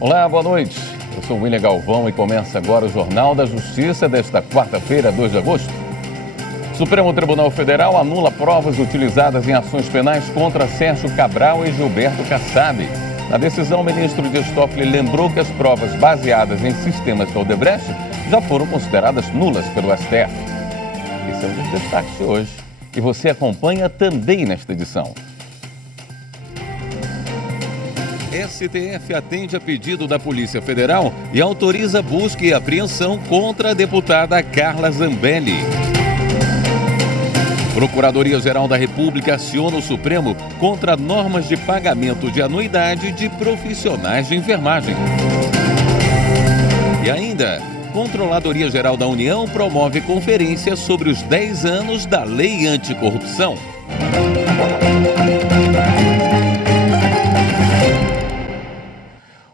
Olá, boa noite. Eu sou William Galvão e começa agora o Jornal da Justiça desta quarta-feira, 2 de agosto. Supremo Tribunal Federal anula provas utilizadas em ações penais contra Sérgio Cabral e Gilberto Kassab. Na decisão, o ministro Dias Toffoli lembrou que as provas baseadas em sistemas da Odebrecht já foram consideradas nulas pelo STF. Esse é um dos destaques de hoje e você acompanha também nesta edição. STF atende a pedido da Polícia Federal e autoriza busca e apreensão contra a deputada Carla Zambelli. Procuradoria-Geral da República aciona o Supremo contra normas de pagamento de anuidade de profissionais de enfermagem. E ainda, Controladoria-Geral da União promove conferência sobre os 10 anos da Lei Anticorrupção.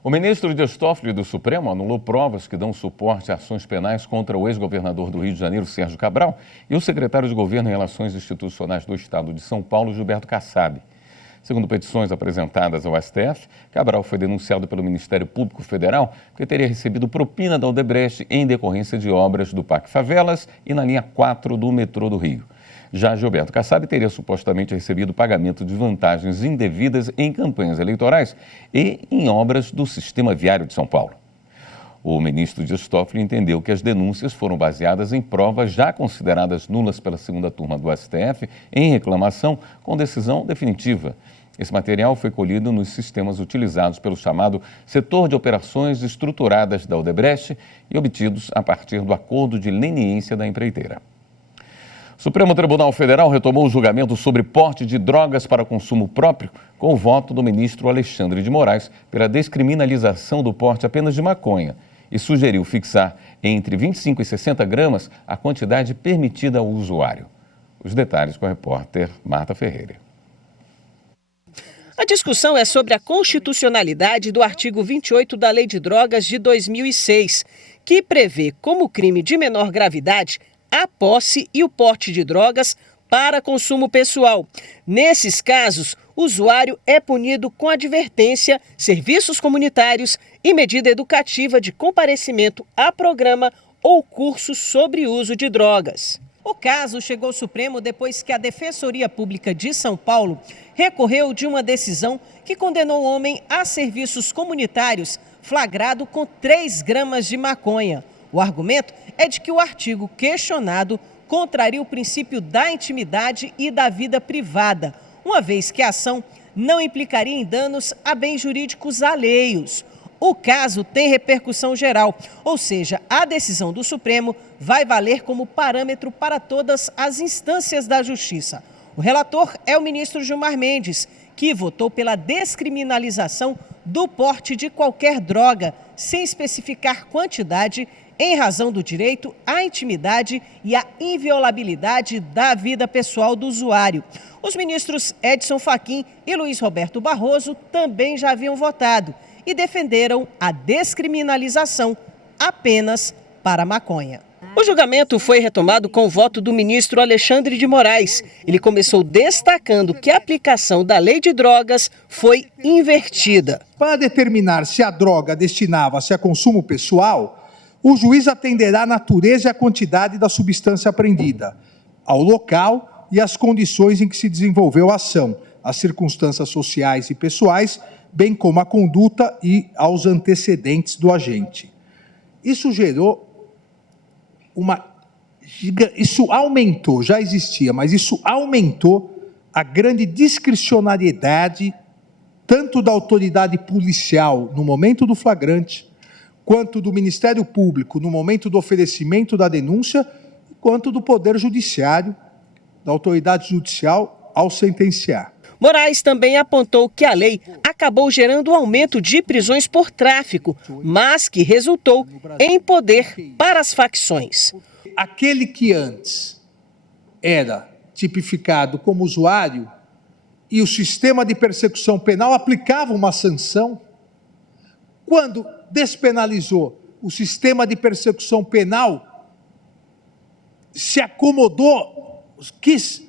O ministro Dias Toffoli do Supremo anulou provas que dão suporte a ações penais contra o ex-governador do Rio de Janeiro, Sérgio Cabral, e o secretário de Governo em Relações Institucionais do Estado de São Paulo, Gilberto Kassab. Segundo petições apresentadas ao STF, Cabral foi denunciado pelo Ministério Público Federal porque teria recebido propina da Odebrecht em decorrência de obras do Parque Favelas e na linha 4 do metrô do Rio. Já Gilberto Kassab teria supostamente recebido pagamento de vantagens indevidas em campanhas eleitorais e em obras do Sistema Viário de São Paulo. O ministro Dias Toffoli entendeu que as denúncias foram baseadas em provas já consideradas nulas pela segunda turma do STF em reclamação com decisão definitiva. Esse material foi colhido nos sistemas utilizados pelo chamado Setor de Operações Estruturadas da Odebrecht e obtidos a partir do acordo de leniência da empreiteira. O Supremo Tribunal Federal retomou o julgamento sobre porte de drogas para consumo próprio com o voto do ministro Alexandre de Moraes pela descriminalização do porte apenas de maconha e sugeriu fixar entre 25 e 60 gramas a quantidade permitida ao usuário. Os detalhes com a repórter Marta Ferreira. A discussão é sobre a constitucionalidade do artigo 28 da Lei de Drogas de 2006, que prevê como crime de menor gravidade a posse e o porte de drogas para consumo pessoal. Nesses casos, o usuário é punido com advertência, serviços comunitários e medida educativa de comparecimento a programa ou curso sobre uso de drogas. O caso chegou ao Supremo depois que a Defensoria Pública de São Paulo recorreu de uma decisão que condenou o homem a serviços comunitários flagrado com 3 gramas de maconha. O argumento é de que o artigo questionado contraria o princípio da intimidade e da vida privada, uma vez que a ação não implicaria em danos a bens jurídicos alheios. O caso tem repercussão geral, ou seja, a decisão do Supremo vai valer como parâmetro para todas as instâncias da Justiça. O relator é o ministro Gilmar Mendes, que votou pela descriminalização do porte de qualquer droga, sem especificar quantidade, em razão do direito à intimidade e à inviolabilidade da vida pessoal do usuário. Os ministros Edson Fachin e Luiz Roberto Barroso também já haviam votado e defenderam a descriminalização apenas para a maconha. O julgamento foi retomado com o voto do ministro Alexandre de Moraes. Ele começou destacando que a aplicação da lei de drogas foi invertida. Para determinar se a droga destinava-se a consumo pessoal, o juiz atenderá à natureza e à quantidade da substância apreendida, ao local e às condições em que se desenvolveu a ação, às circunstâncias sociais e pessoais, bem como à conduta e aos antecedentes do agente. Isso gerou isso aumentou, já existia, mas isso aumentou a grande discricionariedade tanto da autoridade policial no momento do flagrante, quanto do Ministério Público no momento do oferecimento da denúncia, quanto do Poder Judiciário, da autoridade judicial ao sentenciar. Moraes também apontou que a lei acabou gerando um aumento de prisões por tráfico, mas que resultou em poder para as facções. Aquele que antes era tipificado como usuário e o sistema de persecução penal aplicava uma sanção, quando despenalizou o sistema de persecução penal, se acomodou, quis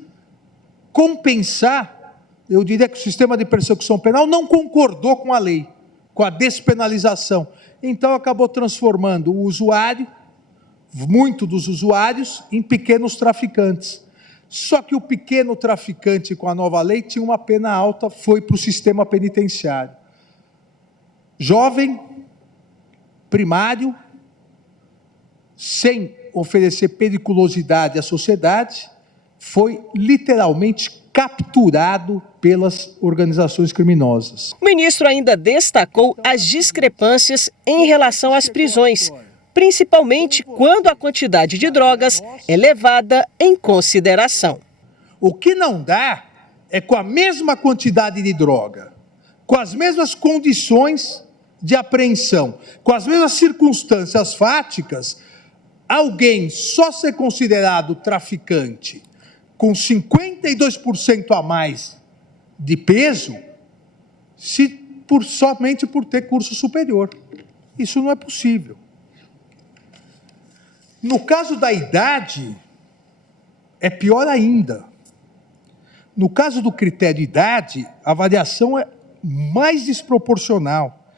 compensar, eu diria que o sistema de persecução penal não concordou com a lei, com a despenalização. Então acabou transformando o usuário, muito dos usuários, em pequenos traficantes. Só que o pequeno traficante, com a nova lei, tinha uma pena alta, foi para o sistema penitenciário. Jovem, primário, sem oferecer periculosidade à sociedade, foi literalmente capturado pelas organizações criminosas. O ministro ainda destacou as discrepâncias em relação às prisões, principalmente quando a quantidade de drogas é levada em consideração. O que não dá é, com a mesma quantidade de droga, com as mesmas condições de apreensão, com as mesmas circunstâncias fáticas, alguém só ser considerado traficante com 52% a mais de peso, somente por ter curso superior. Isso não é possível. No caso da idade, é pior ainda. No caso do critério idade, a variação é mais desproporcional.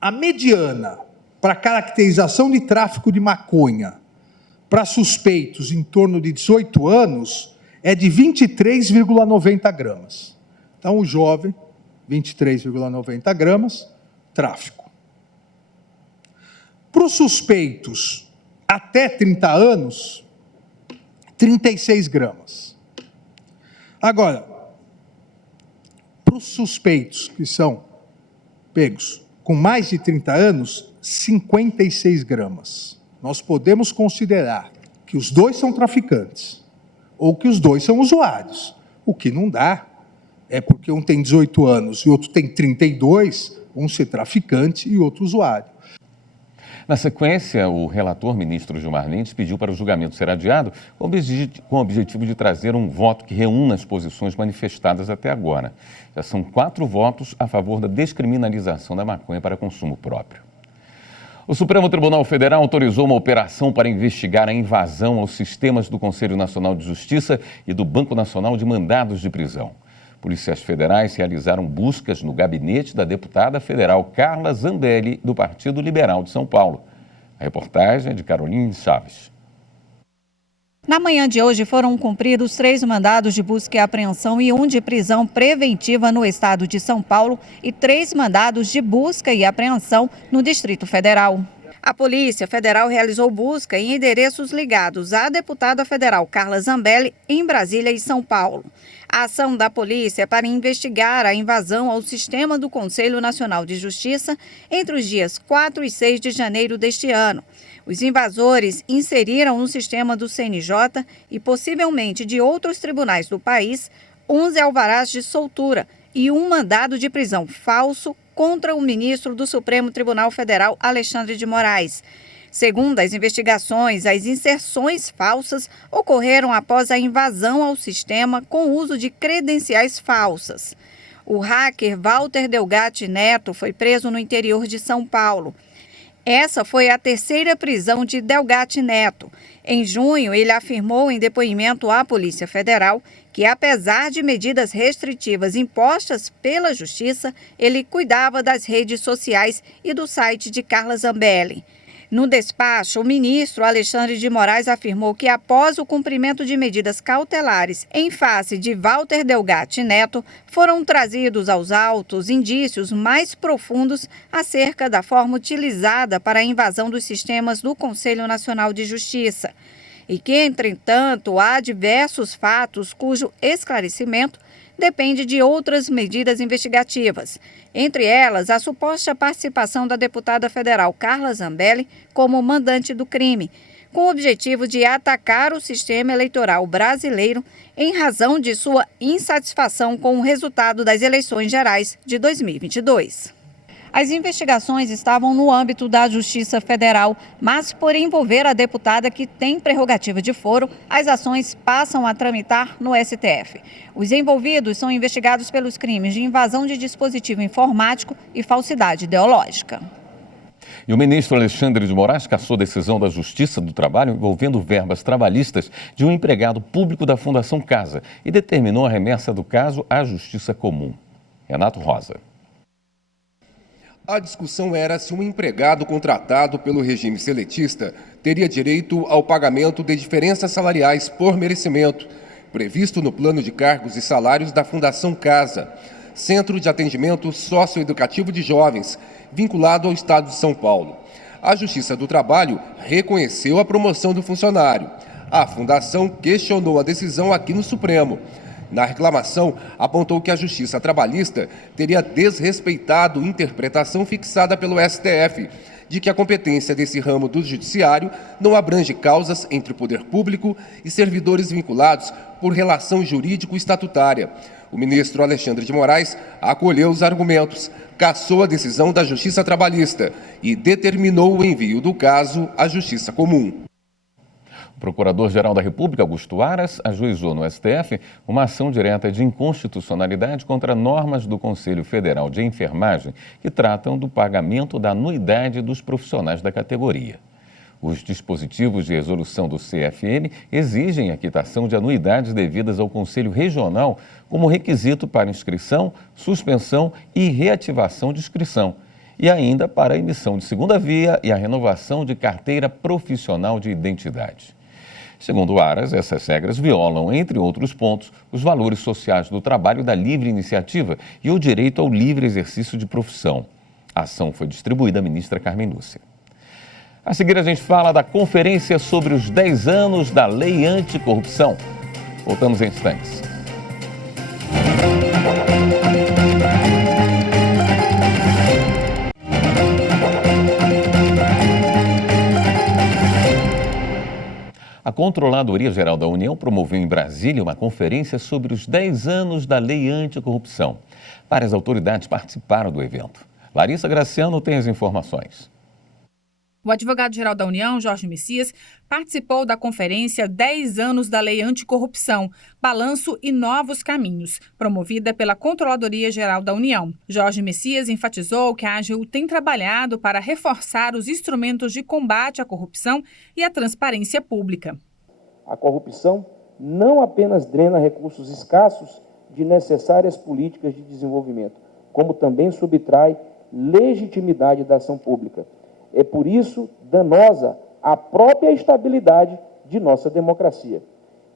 A mediana para caracterização de tráfico de maconha para suspeitos em torno de 18 anos é de 23,90 gramas. Então, o jovem, 23,90 gramas, tráfico. Para os suspeitos até 30 anos, 36 gramas. Agora, para os suspeitos que são pegos com mais de 30 anos, 56 gramas. Nós podemos considerar que os dois são traficantes ou que os dois são usuários. O que não dá é porque um tem 18 anos e outro tem 32, um ser traficante e outro usuário. Na sequência, o relator, ministro Gilmar Mendes, pediu para o julgamento ser adiado com o objetivo de trazer um voto que reúna as posições manifestadas até agora. Já são 4 votos a favor da descriminalização da maconha para consumo próprio. O Supremo Tribunal Federal autorizou uma operação para investigar a invasão aos sistemas do Conselho Nacional de Justiça e do Banco Nacional de Mandados de Prisão. Polícias federais realizaram buscas no gabinete da deputada federal Carla Zambelli, do Partido Liberal de São Paulo. A reportagem é de Caroline Chaves. Na manhã de hoje foram cumpridos 3 mandados de busca e apreensão e 1 de prisão preventiva no estado de São Paulo e 3 mandados de busca e apreensão no Distrito Federal. A Polícia Federal realizou busca em endereços ligados à deputada federal Carla Zambelli em Brasília e São Paulo. A ação da polícia é para investigar a invasão ao sistema do Conselho Nacional de Justiça entre os dias 4 e 6 de janeiro deste ano. Os invasores inseriram no sistema do CNJ e possivelmente de outros tribunais do país 11 alvarás de soltura e 1 mandado de prisão falso contra o ministro do Supremo Tribunal Federal, Alexandre de Moraes. Segundo as investigações, as inserções falsas ocorreram após a invasão ao sistema com uso de credenciais falsas. O hacker Walter Delgatti Neto foi preso no interior de São Paulo. Essa foi a 3ª prisão de Delgatti Neto. Em junho, ele afirmou em depoimento à Polícia Federal que, apesar de medidas restritivas impostas pela Justiça, ele cuidava das redes sociais e do site de Carla Zambelli. No despacho, o ministro Alexandre de Moraes afirmou que, após o cumprimento de medidas cautelares em face de Walter Delgatti Neto, foram trazidos aos autos indícios mais profundos acerca da forma utilizada para a invasão dos sistemas do Conselho Nacional de Justiça. E que, entretanto, há diversos fatos cujo esclarecimento depende de outras medidas investigativas, entre elas a suposta participação da deputada federal Carla Zambelli como mandante do crime, com o objetivo de atacar o sistema eleitoral brasileiro em razão de sua insatisfação com o resultado das eleições gerais de 2022. As investigações estavam no âmbito da Justiça Federal, mas por envolver a deputada que tem prerrogativa de foro, as ações passam a tramitar no STF. Os envolvidos são investigados pelos crimes de invasão de dispositivo informático e falsidade ideológica. E o ministro Alexandre de Moraes cassou decisão da Justiça do Trabalho envolvendo verbas trabalhistas de um empregado público da Fundação Casa e determinou a remessa do caso à Justiça Comum. Renato Rosa. A discussão era se um empregado contratado pelo regime seletista teria direito ao pagamento de diferenças salariais por merecimento, previsto no plano de cargos e salários da Fundação Casa, Centro de Atendimento Socioeducativo de Jovens, vinculado ao Estado de São Paulo. A Justiça do Trabalho reconheceu a promoção do funcionário. A Fundação questionou a decisão aqui no Supremo. Na reclamação, apontou que a Justiça Trabalhista teria desrespeitado a interpretação fixada pelo STF, de que a competência desse ramo do judiciário não abrange causas entre o poder público e servidores vinculados por relação jurídico-estatutária. O ministro Alexandre de Moraes acolheu os argumentos, cassou a decisão da Justiça Trabalhista e determinou o envio do caso à Justiça Comum. O Procurador-Geral da República, Augusto Aras, ajuizou no STF uma ação direta de inconstitucionalidade contra normas do Conselho Federal de Enfermagem que tratam do pagamento da anuidade dos profissionais da categoria. Os dispositivos de resolução do CFM exigem a quitação de anuidades devidas ao Conselho Regional como requisito para inscrição, suspensão e reativação de inscrição, e ainda para a emissão de segunda via e a renovação de carteira profissional de identidade. Segundo Aras, essas regras violam, entre outros pontos, os valores sociais do trabalho da livre iniciativa e o direito ao livre exercício de profissão. A ação foi distribuída à ministra Carmen Lúcia. A seguir, a gente fala da conferência sobre os 10 anos da Lei Anticorrupção. Voltamos em instantes. A Controladoria Geral da União promoveu em Brasília uma conferência sobre os 10 anos da Lei Anticorrupção. Várias autoridades participaram do evento. Larissa Graciano tem as informações. O advogado-geral da União, Jorge Messias, participou da conferência 10 anos da Lei Anticorrupção, Balanço e Novos Caminhos, promovida pela Controladoria Geral da União. Jorge Messias enfatizou que a AGU tem trabalhado para reforçar os instrumentos de combate à corrupção e à transparência pública. A corrupção não apenas drena recursos escassos de necessárias políticas de desenvolvimento, como também subtrai legitimidade da ação pública. É por isso danosa à própria estabilidade de nossa democracia.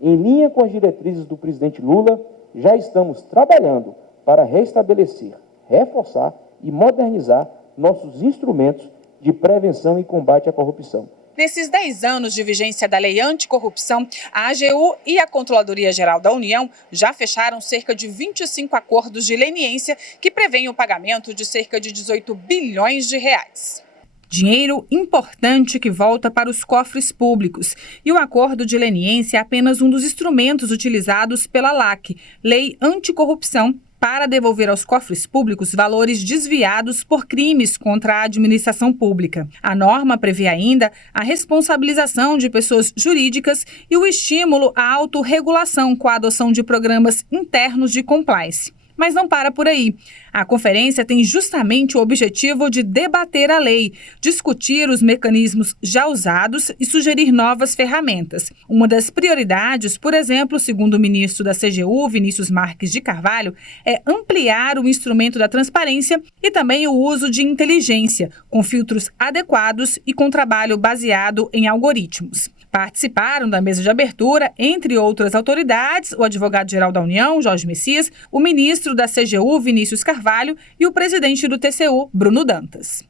Em linha com as diretrizes do presidente Lula, já estamos trabalhando para restabelecer, reforçar e modernizar nossos instrumentos de prevenção e combate à corrupção. Nesses 10 anos de vigência da Lei Anticorrupção, a AGU e a Controladoria Geral da União já fecharam cerca de 25 acordos de leniência que prevêem o pagamento de cerca de 18 bilhões de reais. Dinheiro importante que volta para os cofres públicos. E o acordo de leniência é apenas um dos instrumentos utilizados pela LAC, Lei Anticorrupção, para devolver aos cofres públicos valores desviados por crimes contra a administração pública. A norma prevê ainda a responsabilização de pessoas jurídicas e o estímulo à autorregulação com a adoção de programas internos de compliance. Mas não para por aí. A conferência tem justamente o objetivo de debater a lei, discutir os mecanismos já usados e sugerir novas ferramentas. Uma das prioridades, por exemplo, segundo o ministro da CGU, Vinícius Marques de Carvalho, é ampliar o instrumento da transparência e também o uso de inteligência, com filtros adequados e com trabalho baseado em algoritmos. Participaram da mesa de abertura, entre outras autoridades, o advogado-geral da União, Jorge Messias, o ministro da CGU, Vinícius Carvalho, e o presidente do TCU, Bruno Dantas.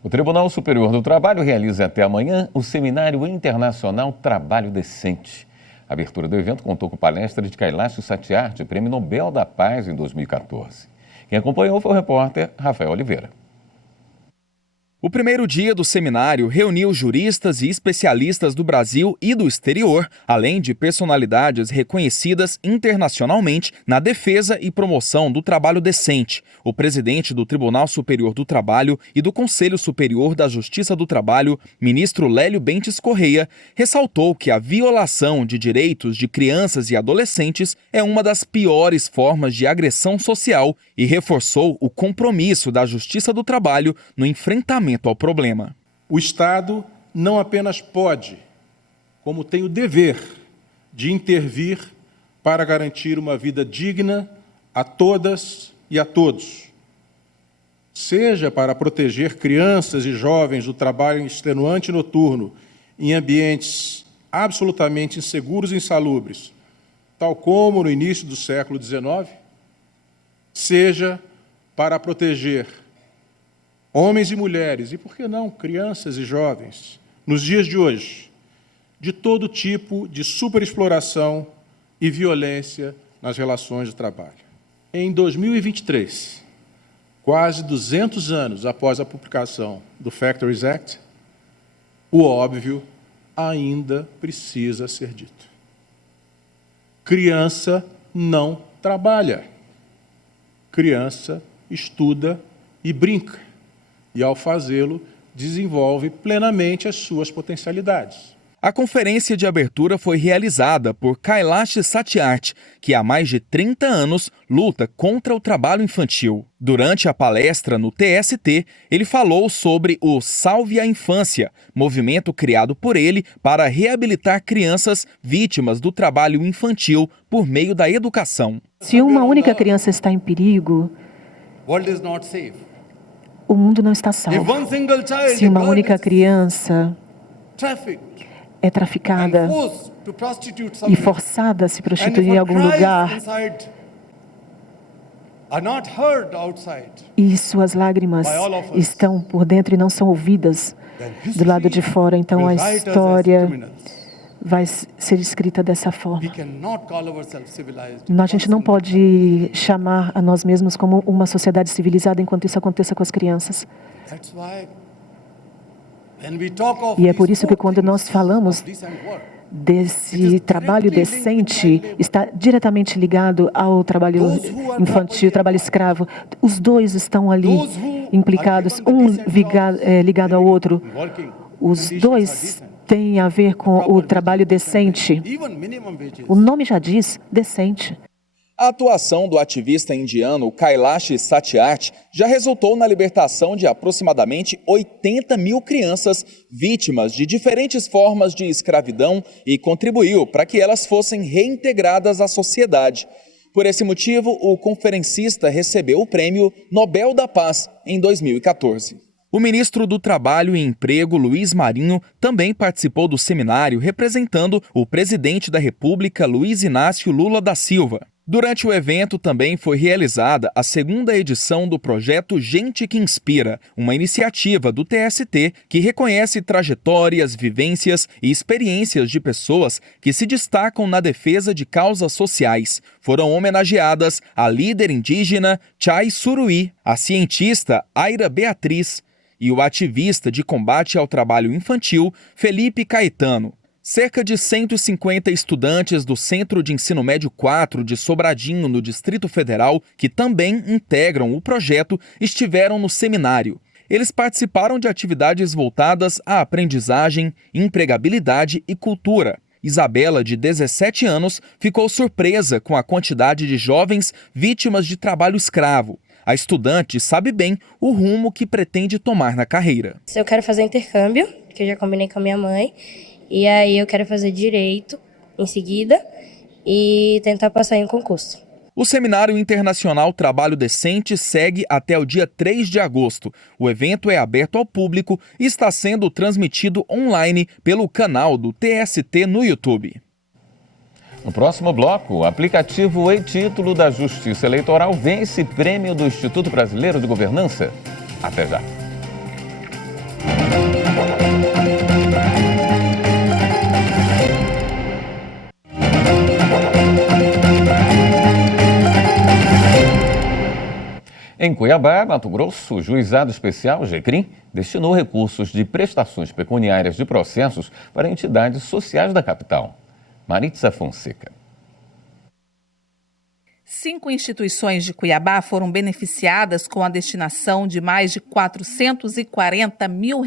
O Tribunal Superior do Trabalho realiza até amanhã o Seminário Internacional Trabalho Decente. A abertura do evento contou com palestra de Kailash Satyarthi, Prêmio Nobel da Paz em 2014. Quem acompanhou foi o repórter Rafael Oliveira. O primeiro dia do seminário reuniu juristas e especialistas do Brasil e do exterior, além de personalidades reconhecidas internacionalmente na defesa e promoção do trabalho decente. O presidente do Tribunal Superior do Trabalho e do Conselho Superior da Justiça do Trabalho, ministro Lélio Bentes Correia, ressaltou que a violação de direitos de crianças e adolescentes é uma das piores formas de agressão social e reforçou o compromisso da Justiça do Trabalho no enfrentamento enfrentamento ao problema. O Estado não apenas pode, como tem o dever de intervir para garantir uma vida digna a todas e a todos, seja para proteger crianças e jovens do trabalho extenuante noturno em ambientes absolutamente inseguros e insalubres, tal como no início do século XIX, seja para proteger homens e mulheres, e por que não crianças e jovens, nos dias de hoje, de todo tipo de superexploração e violência nas relações de trabalho. Em 2023, quase 200 anos após a publicação do Factories Act, o óbvio ainda precisa ser dito. Criança não trabalha. Criança estuda e brinca. E, ao fazê-lo, desenvolve plenamente as suas potencialidades. A conferência de abertura foi realizada por Kailash Satyarthi, que há mais de 30 anos luta contra o trabalho infantil. Durante a palestra no TST, ele falou sobre o Salve a Infância, movimento criado por ele para reabilitar crianças vítimas do trabalho infantil por meio da educação. Se uma única criança está em perigo, o mundo não está salvo. Se uma única criança é traficada e forçada a se prostituir em algum lugar, e suas lágrimas estão por dentro e não são ouvidas do lado de fora, então a história vai ser escrita dessa forma. A gente não pode chamar a nós mesmos como uma sociedade civilizada enquanto isso aconteça com as crianças. E é por isso que quando nós falamos desse trabalho decente, está diretamente ligado ao trabalho infantil, trabalho escravo. Os dois estão ali implicados, um ligado ao outro. Os dois têm a ver com o trabalho decente. O nome já diz decente. A atuação do ativista indiano Kailash Satyarthi já resultou na libertação de aproximadamente 80 mil crianças vítimas de diferentes formas de escravidão e contribuiu para que elas fossem reintegradas à sociedade. Por esse motivo, o conferencista recebeu o Prêmio Nobel da Paz em 2014. O ministro do Trabalho e Emprego, Luiz Marinho, também participou do seminário representando o presidente da República, Luiz Inácio Lula da Silva. Durante o evento também foi realizada a segunda edição do projeto Gente que Inspira, uma iniciativa do TST que reconhece trajetórias, vivências e experiências de pessoas que se destacam na defesa de causas sociais. Foram homenageadas a líder indígena Chai Suruí, a cientista Aira Beatriz e o ativista de combate ao trabalho infantil Felipe Caetano. Cerca de 150 estudantes do Centro de Ensino Médio 4 de Sobradinho, no Distrito Federal, que também integram o projeto, estiveram no seminário. Eles participaram de atividades voltadas à aprendizagem, empregabilidade e cultura. Isabela, de 17 anos, ficou surpresa com a quantidade de jovens vítimas de trabalho escravo. A estudante sabe bem o rumo que pretende tomar na carreira. Eu quero fazer intercâmbio, que eu já combinei com a minha mãe. E aí eu quero fazer direito em seguida e tentar passar em um concurso. O Seminário Internacional Trabalho Decente segue até o dia 3 de agosto. O evento é aberto ao público e está sendo transmitido online pelo canal do TST no YouTube. No próximo bloco, o aplicativo e-Título da Justiça Eleitoral vence prêmio do Instituto Brasileiro de Governança. Até já. Em Cuiabá, Mato Grosso, o Juizado Especial, GECRIM, destinou recursos de prestações pecuniárias de processos para entidades sociais da capital. Maritza Fonseca. 5 instituições de Cuiabá foram beneficiadas com a destinação de mais de R$440 mil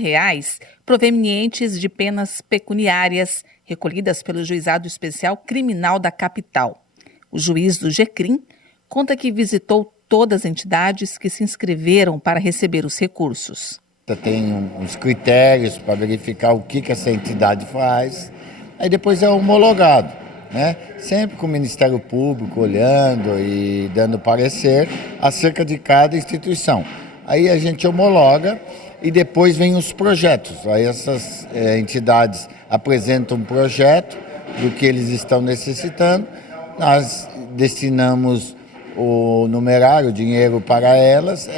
provenientes de penas pecuniárias recolhidas pelo Juizado Especial Criminal da capital. O juiz do GECRIM conta que visitou todas as entidades que se inscreveram para receber os recursos. Tem uns critérios para verificar o que essa entidade faz, aí depois é homologado, né? Sempre com o Ministério Público olhando e dando parecer acerca de cada instituição. Aí a gente homologa e depois vem os projetos. Aí essas entidades apresentam um projeto do que eles estão necessitando, nós destinamos o numerário, o dinheiro para elas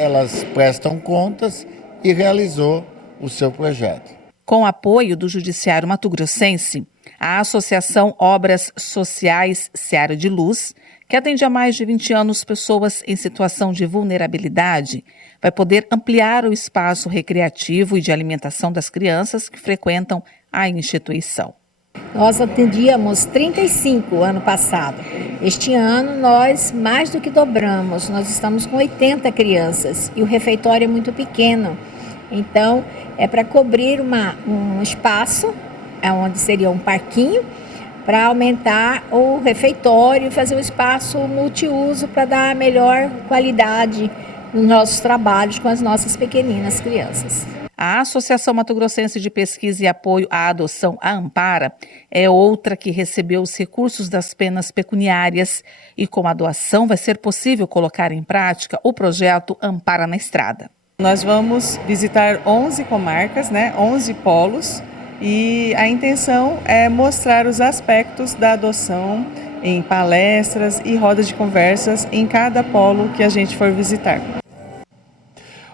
prestam contas e realizou o seu projeto. Com apoio do Judiciário Mato-Grossense, a Associação Obras Sociais Seara de Luz, que atende há mais de 20 anos pessoas em situação de vulnerabilidade, vai poder ampliar o espaço recreativo e de alimentação das crianças que frequentam a instituição. Nós atendíamos 35 ano passado. Este ano nós mais do que dobramos, nós estamos com 80 crianças e o refeitório é muito pequeno. Então é para cobrir um espaço, onde seria um parquinho, para aumentar o refeitório e fazer um espaço multiuso para dar melhor qualidade nos nossos trabalhos com as nossas pequeninas crianças. A Associação Mato-Grossense de Pesquisa e Apoio à Adoção, a Ampara, é outra que recebeu os recursos das penas pecuniárias e com a doação vai ser possível colocar em prática o projeto Ampara na Estrada. Nós vamos visitar 11 comarcas, 11 polos, e a intenção é mostrar os aspectos da adoção em palestras e rodas de conversas em cada polo que a gente for visitar.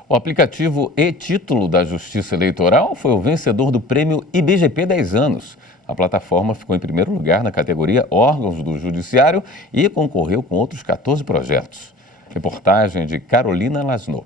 O aplicativo e-Título da Justiça Eleitoral foi o vencedor do prêmio IBGP 10 anos. A plataforma ficou em primeiro lugar na categoria órgãos do Judiciário e concorreu com outros 14 projetos. Reportagem de Carolina Lasno.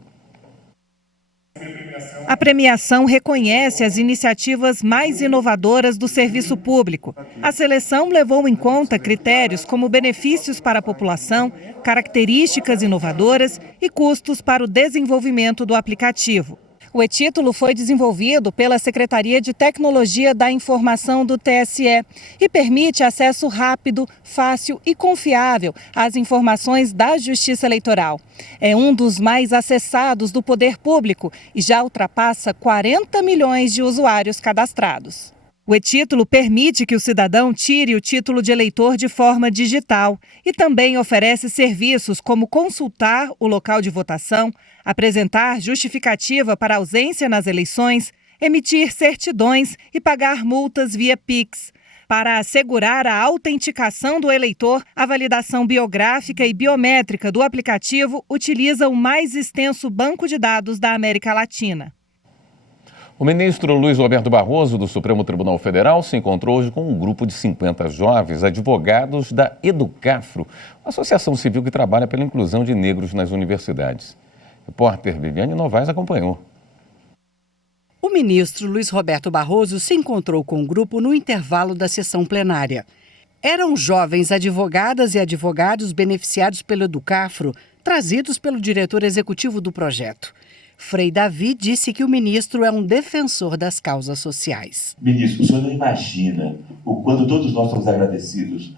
A premiação reconhece as iniciativas mais inovadoras do serviço público. A seleção levou em conta critérios como benefícios para a população, características inovadoras e custos para o desenvolvimento do aplicativo. O e-Título foi desenvolvido pela Secretaria de Tecnologia da Informação do TSE e permite acesso rápido, fácil e confiável às informações da Justiça Eleitoral. É um dos mais acessados do poder público e já ultrapassa 40 milhões de usuários cadastrados. O e-Título permite que o cidadão tire o título de eleitor de forma digital e também oferece serviços como consultar o local de votação, apresentar justificativa para ausência nas eleições, emitir certidões e pagar multas via Pix. Para assegurar a autenticação do eleitor, a validação biográfica e biométrica do aplicativo utiliza o mais extenso banco de dados da América Latina. O ministro Luiz Roberto Barroso, do Supremo Tribunal Federal, se encontrou hoje com um grupo de 50 jovens advogados da Educafro, uma associação civil que trabalha pela inclusão de negros nas universidades. O repórter Viviane Novaes acompanhou. O ministro Luiz Roberto Barroso se encontrou com o grupo no intervalo da sessão plenária. Eram jovens advogadas e advogados beneficiados pelo Educafro, trazidos pelo diretor executivo do projeto. Frei Davi disse que o ministro é um defensor das causas sociais. Ministro, o senhor não imagina o quanto todos nós estamos agradecidos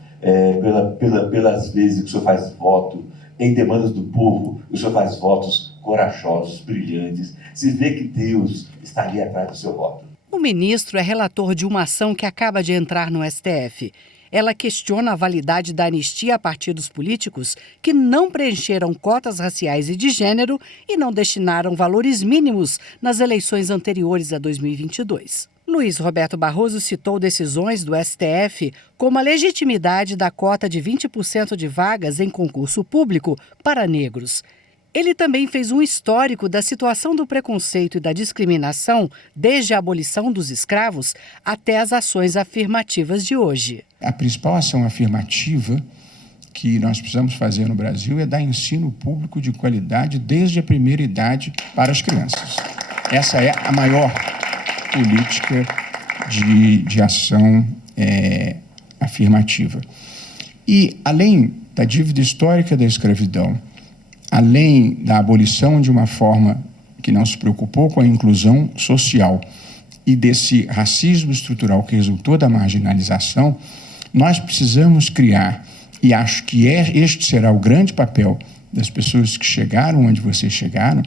pelas vezes que o senhor faz voto em demandas do povo, o senhor faz votos corajosos, brilhantes. Se vê que Deus está ali atrás do seu voto. O ministro é relator de uma ação que acaba de entrar no STF. Ela questiona a validade da anistia a partidos políticos que não preencheram cotas raciais e de gênero e não destinaram valores mínimos nas eleições anteriores a 2022. Luiz Roberto Barroso citou decisões do STF como a legitimidade da cota de 20% de vagas em concurso público para negros. Ele também fez um histórico da situação do preconceito e da discriminação desde a abolição dos escravos até as ações afirmativas de hoje. A principal ação afirmativa que nós precisamos fazer no Brasil é dar ensino público de qualidade desde a primeira idade para as crianças. Essa é a maior política de ação afirmativa. E, além da dívida histórica da escravidão, além da abolição de uma forma que não se preocupou com a inclusão social e desse racismo estrutural que resultou da marginalização, nós precisamos criar, e acho que este será o grande papel das pessoas que chegaram onde vocês chegaram,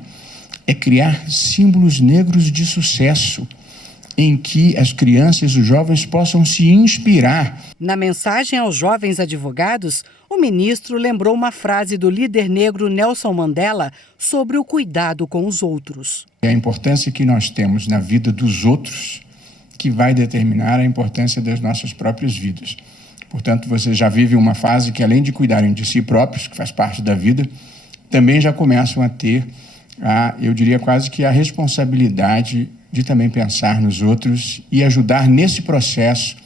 é criar símbolos negros de sucesso, em que as crianças e os jovens possam se inspirar. Na mensagem aos jovens advogados, o ministro lembrou uma frase do líder negro Nelson Mandela sobre o cuidado com os outros. É a importância que nós temos na vida dos outros que vai determinar a importância das nossas próprias vidas. Portanto, vocês já vivem uma fase que, além de cuidarem de si próprios, que faz parte da vida, também já começam a ter, eu diria quase que a responsabilidade de também pensar nos outros e ajudar nesse processo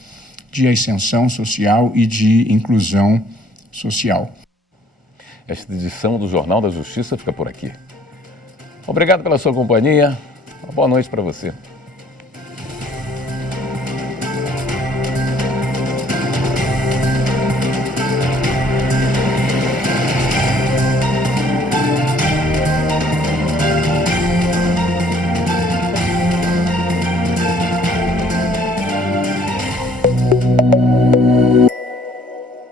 de ascensão social e de inclusão social. Esta edição do Jornal da Justiça fica por aqui. Obrigado pela sua companhia. Uma boa noite para você.